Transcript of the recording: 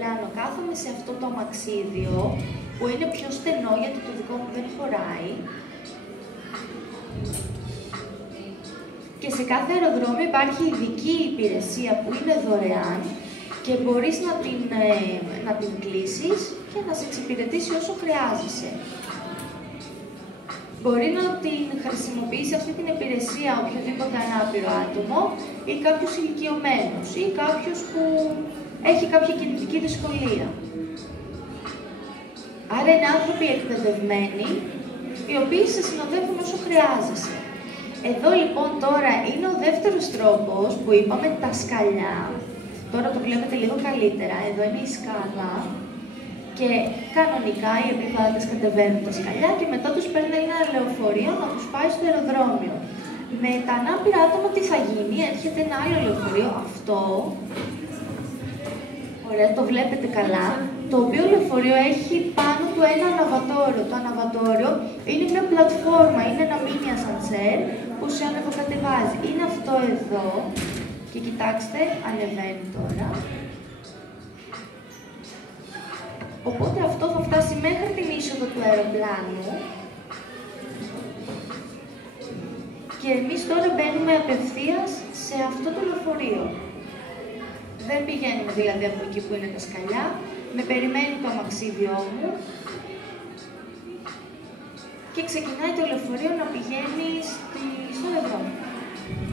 αεροπλάνο, κάθομαι σε αυτό το αμαξίδιο, που είναι πιο στενό γιατί το δικό μου δεν χωράει. Και σε κάθε αεροδρόμιο υπάρχει ειδική υπηρεσία που είναι δωρεάν και μπορείς να την κλείσεις και να σε εξυπηρετήσει όσο χρειάζεσαι. Μπορεί να την χρησιμοποιήσει αυτή την υπηρεσία οποιοδήποτε ανάπηρο άτομο ή κάποιος ηλικιωμένος ή κάποιος που έχει κάποια κινητική δυσκολία. Άρα είναι άνθρωποι εκπαιδευμένοι, οι οποίοι σε συνοδεύουν όσο χρειάζεσαι. Εδώ λοιπόν τώρα είναι ο δεύτερος τρόπος που είπαμε τα σκαλιά. Τώρα το βλέπετε λίγο καλύτερα. Εδώ είναι η σκάλα και κανονικά οι επιβάτες κατεβαίνουν τα σκαλιά και μετά τους παίρνει ένα λεωφορείο να τους πάει στο αεροδρόμιο. Με τα ανάπηρα άτομα τι θα γίνει, έρχεται ένα άλλο λεωφορείο, αυτό, ωραία, το βλέπετε καλά, το οποίο λεωφορείο έχει πάνω του ένα αναβατόριο. Το αναβατόριο είναι μια πλατφόρμα, είναι ένα mini ασανσέρ που σε ανεβοκατεβάζει. Είναι αυτό εδώ και κοιτάξτε, ανεβαίνει τώρα. Οπότε αυτό θα φτάσει μέχρι την είσοδο του αεροπλάνου και εμείς τώρα μπαίνουμε απευθείας σε αυτό το λεωφορείο. Δεν πηγαίνουμε δηλαδή από εκεί που είναι τα σκαλιά, με περιμένει το αμαξίδιό μου και ξεκινάει το λεωφορείο να πηγαίνει στο αεροδρόμιο.